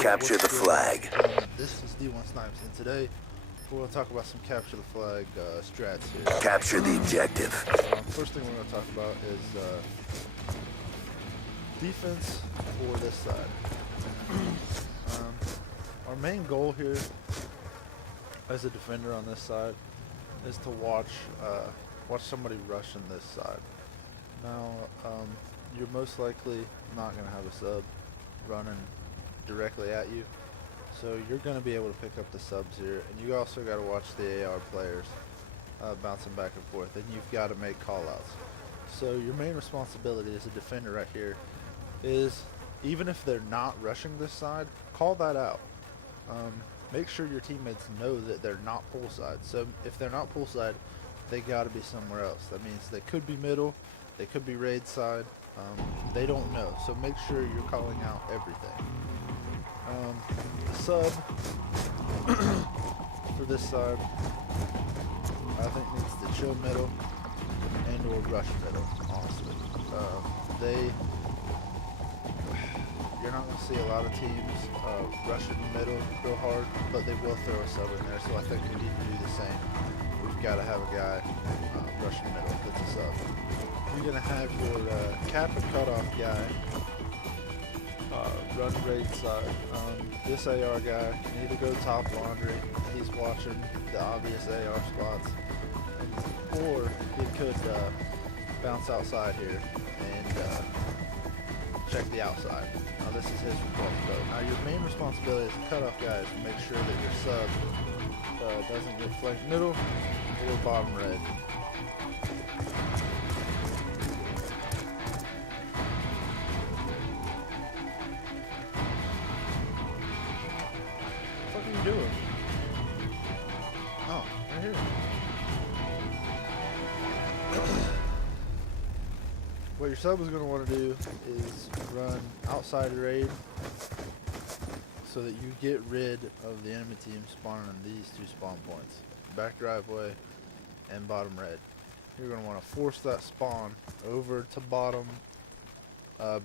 Capture the flag. This is D1 Snipes, and today we're going to talk about some capture the flag strats here. Capture the objective. First thing we're going to talk about is defense for this side. Our main goal here as a defender on this side is to watch somebody rush on this side. Now, you're most likely not going to have a sub running directly at you, so you're going to be able to pick up the subs here, and you also got to watch the AR players bouncing back and forth, and you've got to make call-outs. So your main responsibility as a defender right here is, even if they're not rushing this side, call that out. Make sure your teammates know that they're not poolside. So if they're not poolside, they got to be somewhere else. That means they could be middle, they could be raid side. They don't know, so make sure you're calling out everything. Sub for this side, I think needs to chill middle and or rush middle, honestly. You're not going to see a lot of teams rushing middle real hard, but they will throw a sub in there, so I think we need to do the same. We've got to have a guy rushing middle that's a sub. You're going to have your cap and cutoff guy run raid side. This AR guy can either go top laundry, he's watching the obvious AR spots, or he could bounce outside here and check the outside. Now this is his responsibility. Now your main responsibility as a cutoff guy is to make sure that your sub doesn't get flanked middle or bottom red. What are you doing? Oh, right here. What your sub is going to want to do is run outside raid so that you get rid of the enemy team spawning on these two spawn points, back driveway and bottom red. You're going to want to force that spawn over to bottom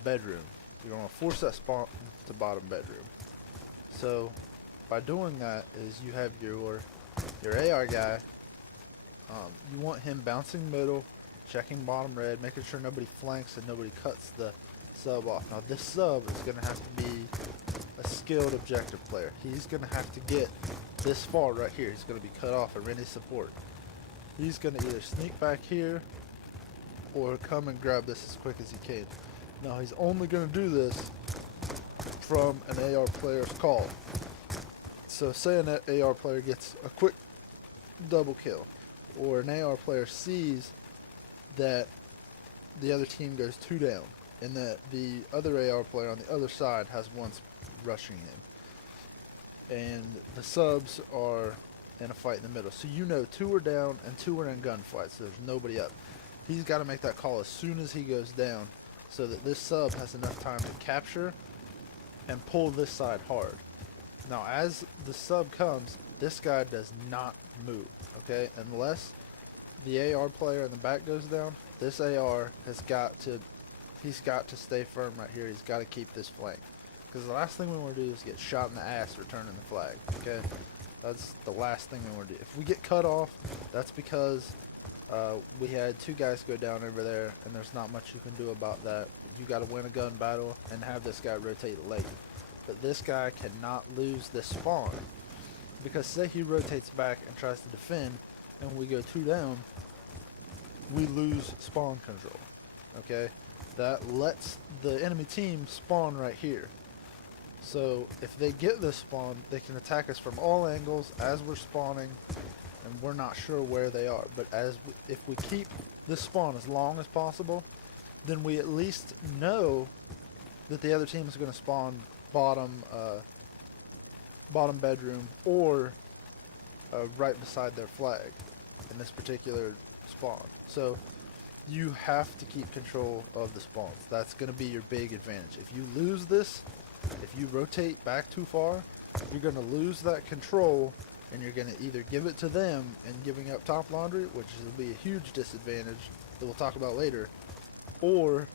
bedroom. You're going to force that spawn to bottom bedroom. So by doing that is you have your AR guy, you want him bouncing middle, checking bottom red, making sure nobody flanks and nobody cuts the sub off. Now this sub is going to have to be a skilled objective player. He's going to have to get this far right here. He's going to be cut off of any support. He's going to either sneak back here or come and grab this as quick as he can. Now he's only going to do this from an AR player's call. So say an AR player gets a quick double kill, or an AR player sees that the other team goes 2 down and that the other AR player on the other side has one rushing him, and the subs are in a fight in the middle, so you know 2 are down and 2 are in gunfight, so there's nobody up. He's got to make that call as soon as he goes down so that this sub has enough time to capture and pull this side hard. Now as the sub comes, this guy does not move, okay, unless the AR player in the back goes down. This AR he's got to stay firm right here. He's got to keep this flank, because the last thing we want to do is get shot in the ass returning the flag, okay? That's the last thing we want to do. If we get cut off, that's because we had 2 guys go down over there, and there's not much you can do about that. You got to win a gun battle and have this guy rotate late. But this guy cannot lose this spawn, because say he rotates back and tries to defend and we go 2 down, we lose spawn control, okay? That lets the enemy team spawn right here. So if they get this spawn, they can attack us from all angles as we're spawning, and we're not sure where they are. But if we keep this spawn as long as possible, then we at least know that the other team is going to spawn bottom bedroom or right beside their flag in this particular spawn. So you have to keep control of the spawns. That's going to be your big advantage. If you lose this, if you rotate back too far, you're going to lose that control, and you're going to either give it to them and giving up top laundry, which will be a huge disadvantage that we'll talk about later, or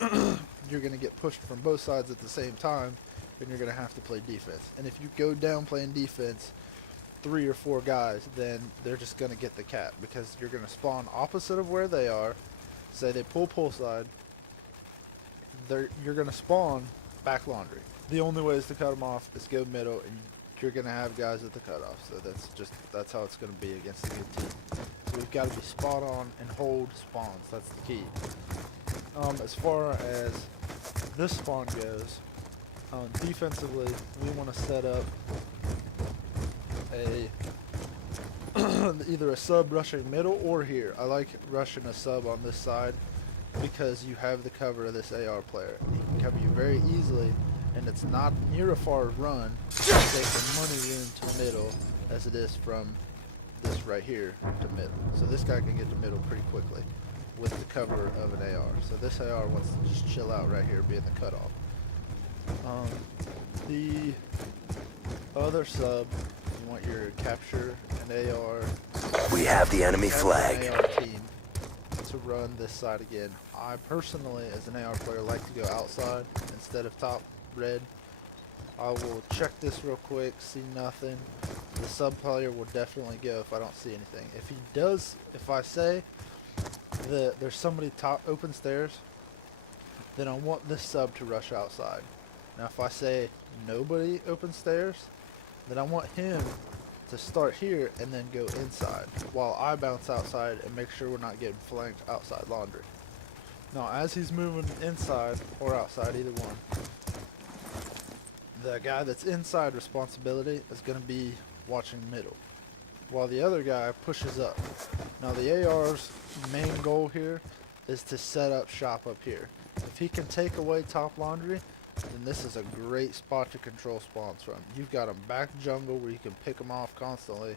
you're going to get pushed from both sides at the same time, then you're going to have to play defense. And if you go down playing defense, 3 or 4 guys, then they're just going to get the cap because you're going to spawn opposite of where they are. Say they pull poolside, you're going to spawn back laundry. The only ways to cut them off is go middle, and you're going to have guys at the cutoff. So that's how it's going to be against a good team. So we've got to be spot on and hold spawns. That's the key. As far as this spawn goes, defensively, we want to set up a either a sub rushing middle or here. I like rushing a sub on this side because you have the cover of this AR player. He can cover you very easily, and it's not near a far run to take the money room to middle as it is from this right here to middle. So this guy can get to middle pretty quickly with the cover of an AR. So this AR wants to just chill out right here, being the cutoff. The other sub, you want your capture an AR. We have the enemy flag. An AR team to run this side again. I personally, as an AR player, like to go outside instead of top red. I will check this real quick, see nothing. The sub player will definitely go if I don't see anything. If he does, if I say that there's somebody top open stairs, then I want this sub to rush outside. Now if I say nobody open stairs, then I want him to start here and then go inside while I bounce outside and make sure we're not getting flanked outside laundry. Now as he's moving inside or outside, either one, the guy that's inside responsibility is going to be watching middle while the other guy pushes up. Now the AR's main goal here is to set up shop up here. If he can take away top laundry, then this is a great spot to control spawns from. You've got him back jungle where you can pick them off constantly,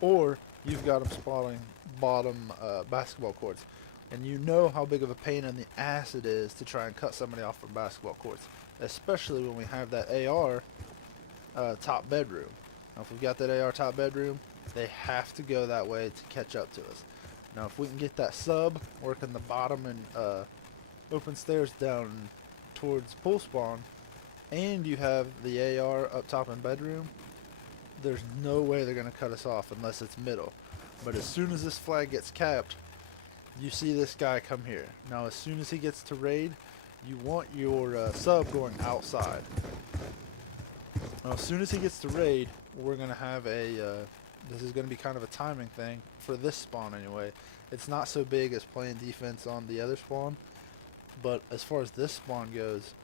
or you've got him spawning bottom basketball courts. And you know how big of a pain in the ass it is to try and cut somebody off from basketball courts, especially when we have that AR top bedroom. Now if we've got that AR top bedroom, they have to go that way to catch up to us. Now if we can get that sub working the bottom and open stairs down towards pool spawn, and you have the AR up top in bedroom, there's no way they're going to cut us off unless it's middle. But as soon as this flag gets capped, you see this guy come here. Now as soon as he gets to raid, you want your sub going outside. Now as soon as he gets to raid, we're going to have a this is going to be kind of a timing thing for this spawn anyway. It's not so big as playing defense on the other spawn, but as far as this spawn goes,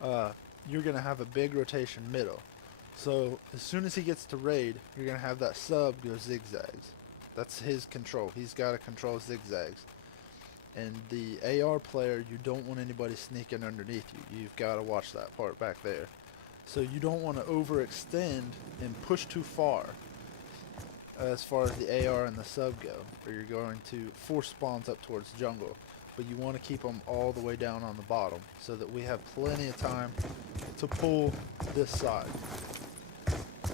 you're going to have a big rotation middle. So as soon as he gets to raid, you're going to have that sub go zigzags. That's his control. He's got to control zigzags. And the AR player, you don't want anybody sneaking underneath you. You've got to watch that part back there. So you don't want to overextend and push too far as as the AR and the sub go, or you're going to force spawns up towards jungle. But you want to keep them all the way down on the bottom so that we have plenty of time to pull this side.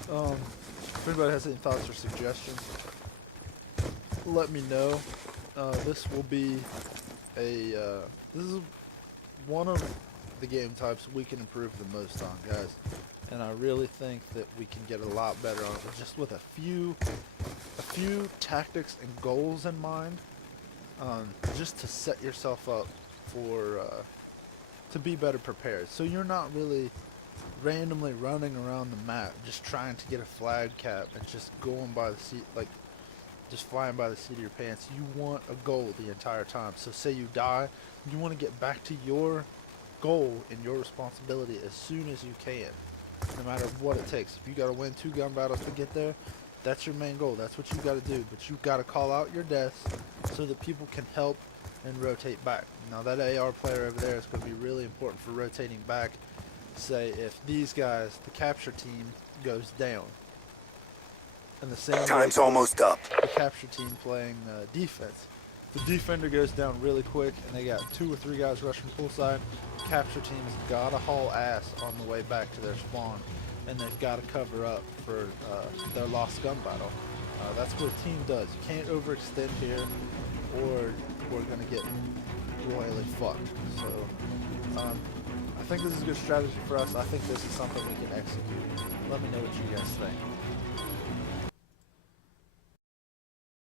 If anybody has any thoughts or suggestions, let me know. This will be this is one of the game types we can improve the most on, guys, and I really think that we can get a lot better on it just with a few tactics and goals in mind, just to set yourself up for to be better prepared, so you're not really randomly running around the map just trying to get a flag cap and just going by the seat, like just flying by the seat of your pants. You want a goal the entire time. So say you die, you want to get back to your goal and your responsibility as soon as you can, no matter what it takes. If you got to win 2 gun battles to get there, that's your main goal. That's what you got to do. But you got to call out your deaths so that people can help and rotate back. Now that AR player over there is going to be really important for rotating back. Say if these guys, the capture team, goes down, and the same Time's almost up. the capture team playing defense, the defender goes down really quick and they got 2 or 3 guys rushing poolside. The capture team's gotta haul ass on the way back to their spawn, and they've got to cover up for their lost gun battle. That's what a team does. You can't overextend here, or we're gonna get royally fucked. So I think this is a good strategy for us. I think this is something we can execute. Let me know what you guys think.